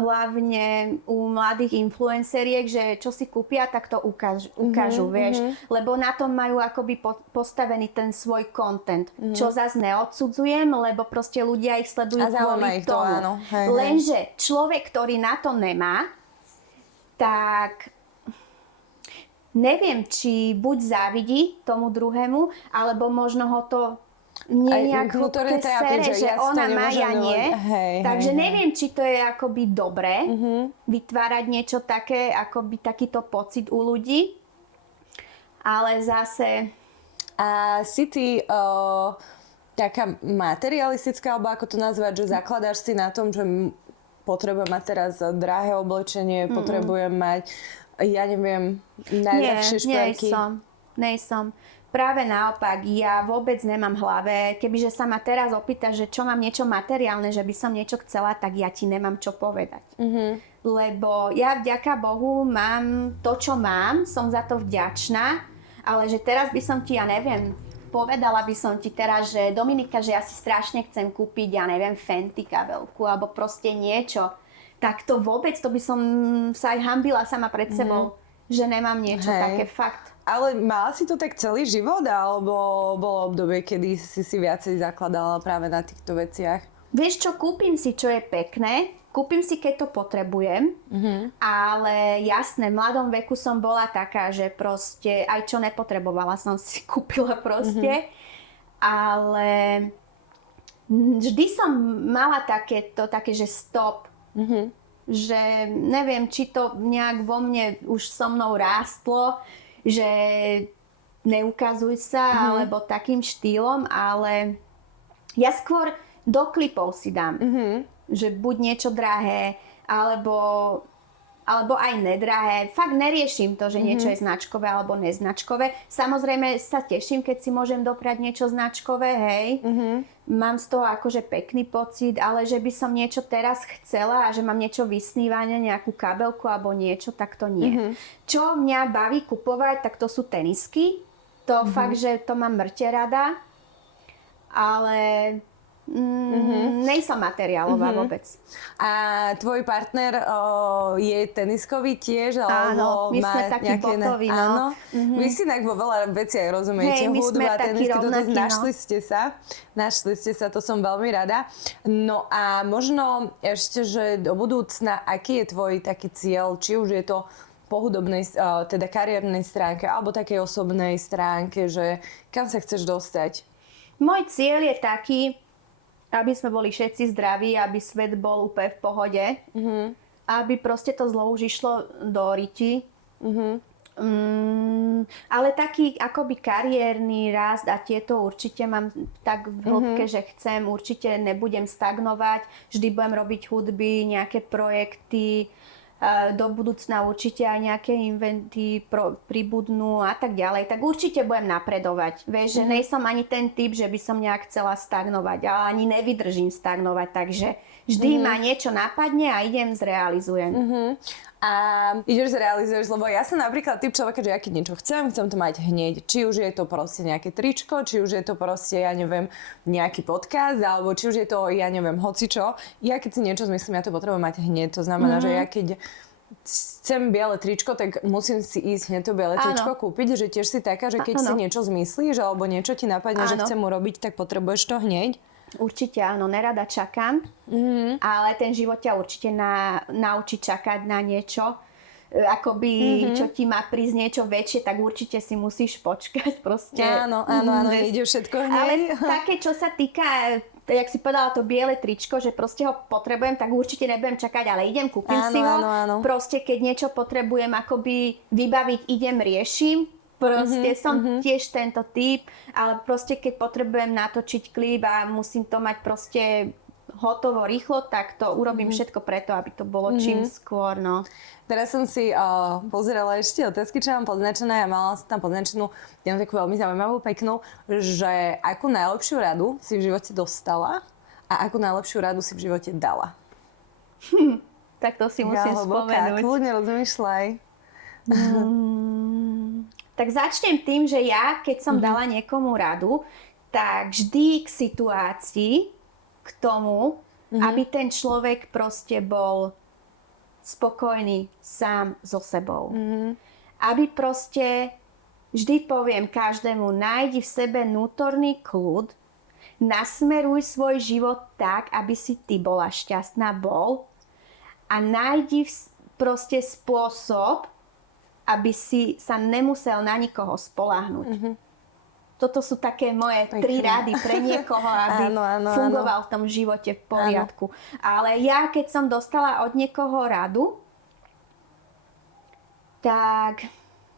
hlavne u mladých influenceriek, že čo si kúpia, tak to ukážu, vieš. Lebo na tom majú akoby postavený ten svoj content, čo zase neodsudzujem, lebo proste ľudia ich sledujú A zaujíma kvôli ich to, tomu. áno. Hej, hej. Lenže človek, ktorý na to nemá, tak neviem, či buď závidí tomu druhému, alebo možno ho to nejak kultúrne terapie, sere, že ja si to ona má, nemôžem ja nie. Hej, Takže hej. neviem, či to je akoby dobré vytvárať niečo také, akoby takýto pocit u ľudí. Ale zase... A si ty taká materialistická, alebo ako to nazvať, že zakladáš si na tom, že potrebujem mať teraz drahé oblečenie, potrebujem mať, ja neviem, najľahšie šperky. Nejsom. Práve naopak, ja vôbec nemám v hlave, kebyže sa ma teraz opýtaš, že čo mám niečo materiálne, že by som niečo chcela, tak ja ti nemám čo povedať. Lebo ja vďaka Bohu mám to, čo mám, som za to vďačná, ale že teraz by som ti, ja neviem, povedala by som ti teraz, že Dominika, že ja si strašne chcem kúpiť, ja neviem, Fenty kabelku, alebo proste niečo, tak to vôbec, to by som sa aj hanbila sama pred sebou, že nemám niečo také, fakt. Ale mala si to tak celý život, alebo bolo obdobie, kedy si viacej zakladala práve na týchto veciach? Vieš čo, kúpim si, čo je pekné, kúpim si, keď to potrebujem, ale jasné, v mladom veku som bola taká, že proste aj čo nepotrebovala som si kúpila proste, ale vždy som mala také, že stop, že neviem, či to nejak vo mne už so mnou rástlo, že neukazuj sa, alebo takým štýlom, ale ja skôr do klipov si dám, že buď niečo drahé, alebo aj nedrahé. Fakt neriešim to, že niečo je značkové alebo neznačkové. Samozrejme sa teším, keď si môžem doprať niečo značkové, hej. Mám z toho akože pekný pocit, ale že by som niečo teraz chcela a že mám niečo vysnívané, nejakú kabelku alebo niečo, tak to nie. Čo mňa baví kupovať, tak to sú tenisky. To fakt, že to mám mŕte rada. Ale nejsom materiálová vôbec. A tvoj partner je teniskový tiež? Áno, alebo my má sme takí nejaké botoví, no. Áno? Vy si inak vo veľa veciach rozumiete. Hej, my sme Hudba, takí tenisky, toto rovnakí, no. Našli ste sa, to som veľmi rada. No a možno ešte, že do budúcna, aký je tvoj taký cieľ? Či už je to po hudobnej, teda kariérnej stránke, alebo takej osobnej stránke, že kam sa chceš dostať? Môj cieľ je taký, aby sme boli všetci zdraví, aby svet bol úplne v pohode. Aby proste to zlo už išlo do riti. Ale taký akoby kariérny rast a tieto určite mám tak v hĺbke, že chcem, určite nebudem stagnovať, vždy budem robiť hudby, nejaké projekty, do budúcna určite aj nejaké inventy pribudnú a tak ďalej, tak určite budem napredovať. Vieš, že nejsom ani ten typ, že by som nejak chcela stagnovať, ale ani nevydržím stagnovať, takže vždy ma niečo napadne a idem, zrealizujem. A ideš zrealizuješ, lebo ja som napríklad typ človeka, že ja keď niečo chcem to mať hneď. Či už je to proste nejaké tričko, či už je to proste, ja neviem, nejaký podcast, alebo či už je to, ja neviem, hocičo. Ja keď si niečo zmyslím, ja to potrebujem mať hneď. To znamená, že ja keď chcem biele tričko, tak musím si ísť hneď to biele tričko kúpiť, že tiež si taká, že keď si niečo zmyslíš, alebo niečo ti napadne, že chcem urobiť, tak potrebuješ to hneď. Určite áno, nerada čakám, ale ten život ťa určite naučí čakať na niečo. Akoby, čo ti má prísť niečo väčšie, tak určite si musíš počkať proste. Áno, ide všetko hneď. Ale také, čo sa týka, jak si povedala, to biele tričko, že proste ho potrebujem, tak určite nebudem čakať, ale idem, kúpim si ho. Áno. Proste, keď niečo potrebujem akoby vybaviť, idem, riešim. Proste som tiež tento typ, ale proste keď potrebujem natočiť klip a musím to mať proste hotovo, rýchlo, tak to urobím všetko preto, aby to bolo čím skôr, no. Teraz som si pozerala ešte otázky, čo mám poznačené a mala som tam poznačenú jednu takú veľmi zaujímavú, peknú, že akú najlepšiu radu si v živote dostala a akú najlepšiu radu si v živote dala. Tak to si musím spomenúť. Kľudne rozmýšľaj. Tak začnem tým, že ja, keď som dala niekomu radu, tak vždy k situácii, k tomu, aby ten človek proste bol spokojný sám so sebou. Aby proste, vždy poviem každému, nájdi v sebe vnútorný kľud, nasmeruj svoj život tak, aby si ty bola šťastná, a nájdi proste spôsob, aby si sa nemusel na nikoho spoľahnúť. Toto sú také moje 3 rady pre niekoho, aby fungoval v tom živote v poriadku. Ale ja, keď som dostala od niekoho radu, tak,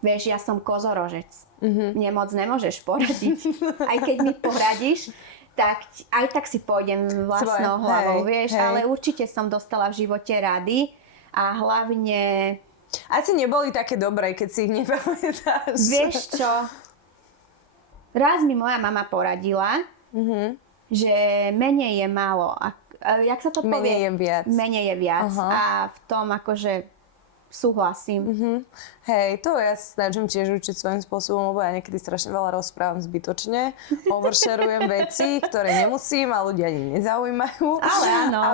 vieš, ja som kozorožec. Mne moc nemôžeš poradiť. Aj keď mi poradíš, tak aj tak si pôjdem vlastnou hlavou, vieš. Ale určite som dostala v živote rady a hlavne... Asi neboli také dobré, keď si ich nepamätáš. Vieš čo? Raz mi moja mama poradila, že menej je málo. Jak sa to povie? Menej je viac. Menej je viac. A v tom akože súhlasím. Hej, to ja sa snažím tiež učiť svojím spôsobom, lebo ja niekedy strašne veľa rozprávam zbytočne. Oversharujem veci, ktoré nemusím a ľudia ani nezaujímajú. Ale áno. A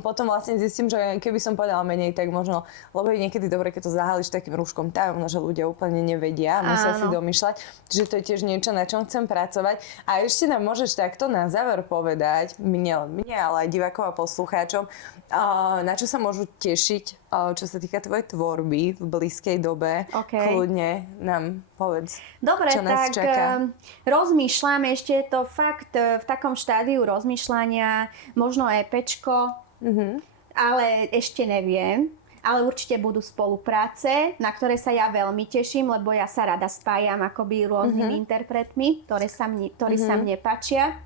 potom vlastne zistím, že keby som povedala menej, tak možno, lebo je niekedy dobre, keď to zahališ takým rúškom tajomno, že ľudia úplne nevedia, musia si domýšľať. Čiže to je tiež niečo, na čom chcem pracovať. A ešte nám môžeš takto na záver povedať, mne ale aj divákov a poslucháčom, na čo sa môžu tešiť, čo sa týka tvojej tvorby v blízkej dobe. Kľudne nám povedz, dobre, čo nás tak čaká. Rozmýšľam, ešte je to fakt v takom štádiu rozmýšľania, možno EPčko, ale ešte neviem. Ale určite budú spolupráce, na ktoré sa ja veľmi teším, lebo ja sa rada spájam akoby rôznymi interpretmi, ktorí sa mne páčia.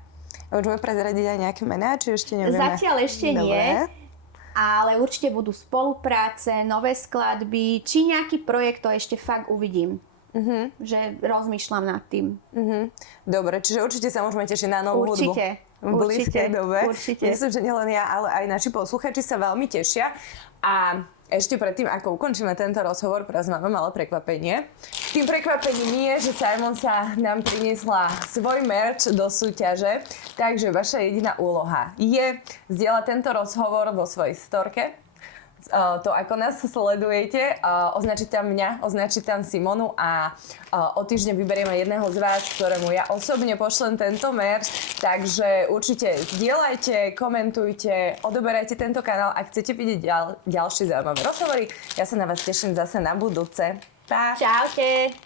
Môžeme prezradiť aj nejaké mená, či ešte nevieme? Zatiaľ ešte nie. Ale určite budú spolupráce, nové skladby, či nejaký projekt, to ešte fakt uvidím. Že rozmýšľam nad tým. Dobre, čiže určite sa môžeme tešiť na novú hudbu. V blízkej dobe. Určite. Myslím, že nielen ja, ale aj naši posluchači sa veľmi tešia. A ešte predtým, ako ukončíme tento rozhovor, pre vás máme malé prekvapenie. Tým prekvapením je, že Simon sa nám priniesla svoj merch do súťaže, takže vaša jediná úloha je zdieľať tento rozhovor vo svojej storke. To, ako nás sledujete, označiť tam mňa, označiť tam Simonu a o týždeň vyberieme jedného z vás, ktorému ja osobne pošlem tento merch. Takže určite zdieľajte, komentujte, odoberajte tento kanál, ak chcete vidieť ďalšie zaujímavé rozhovory. Ja sa na vás teším zase na budúce. Pa! Čaute!